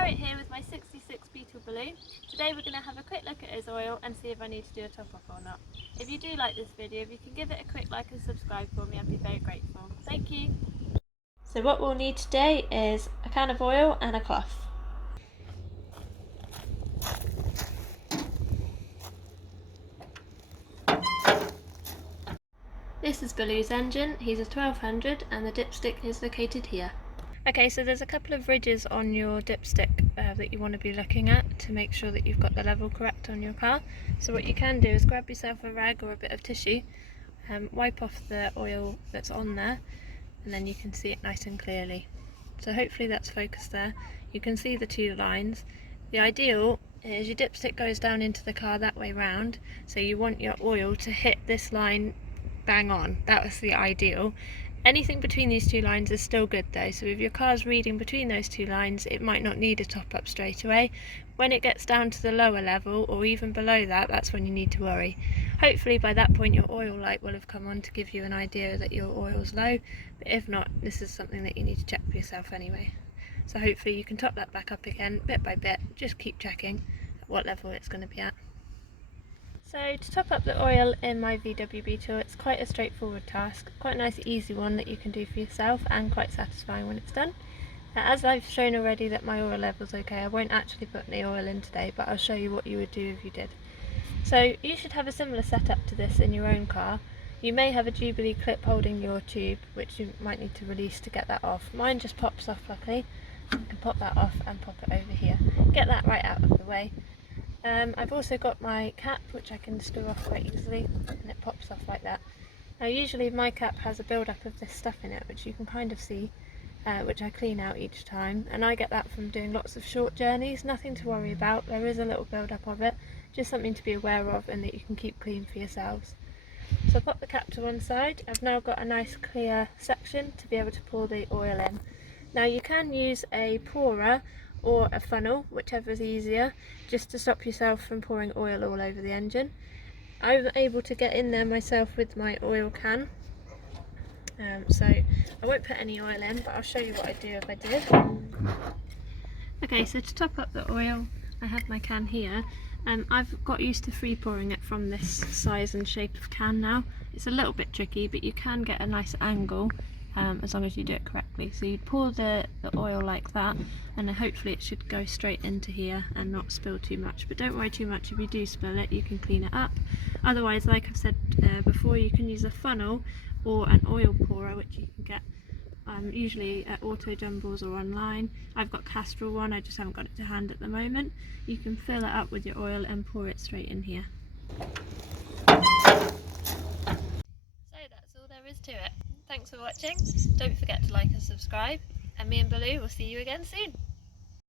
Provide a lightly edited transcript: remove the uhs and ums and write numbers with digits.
Harriet here with my 66 Beetle balloon. Today we're going to have a quick look at his oil and see if I need to do a top up or not. If you do like this video, if you can give it a quick like and subscribe for me, I'd be very grateful. Thank you. So what we'll need today is a can of oil and a cloth. This is Baloo's engine. He's a 1200 and the dipstick is located here. Okay, so there's a couple of ridges on your dipstick that you want to be looking at to make sure that you've got the level correct on your car. So what you can do is grab yourself a rag or a bit of tissue, wipe off the oil that's on there, and then you can see it nice and clearly. So hopefully that's focused there. You can see the two lines. The ideal is your dipstick goes down into the car that way round, so you want your oil to hit this line bang on. That was the ideal. Anything between these two lines is still good though, so if your car's reading between those two lines, it might not need a top up straight away. When it gets down to the lower level or even below that, that's when you need to worry. Hopefully by that point your oil light will have come on to give you an idea that your oil's low, but if not, this is something that you need to check for yourself anyway. So hopefully you can top that back up again bit by bit, just keep checking at what level it's going to be at. So to top up the oil in my VW Beetle, it's quite a straightforward task, quite a nice easy one that you can do for yourself and quite satisfying when it's done. As I've shown already that my oil level's okay, I won't actually put any oil in today, but I'll show you what you would do if you did. So you should have a similar setup to this in your own car. You may have a Jubilee clip holding your tube, which you might need to release to get that off. Mine just pops off luckily, so you can pop that off and pop it over here. Get that right out of the way. I've also got my cap, which I can screw off quite easily, and it pops off like that. Now usually my cap has a build-up of this stuff in it, which you can kind of see, which I clean out each time, and I get that from doing lots of short journeys. Nothing to worry about, there is a little build-up of it, just something to be aware of and that you can keep clean for yourselves. So I'll pop the cap to one side. I've now got a nice clear section to be able to pour the oil in. Now you can use a pourer or a funnel, whichever is easier, just to stop yourself from pouring oil all over the engine. I'm able to get in there myself with my oil can, so I won't put any oil in, but I'll show you what I'd do if I did. Okay, so to top up the oil, I have my can here. I've got used to free pouring it from this size and shape of can now. It's a little bit tricky, but you can get a nice angle as long as you do it correctly. So you'd pour the oil like that, and then hopefully it should go straight into here and not spill too much. But don't worry too much if you do spill it, you can clean it up. Otherwise, like I've said before, you can use a funnel or an oil pourer, which you can get usually at Auto Jumbles or online. I've got Castrol one, I just haven't got it to hand at the moment. You can fill it up with your oil and pour it straight in here. So that's all there is to it. Thanks for watching. Don't forget to like and subscribe, and me and Baloo will see you again soon.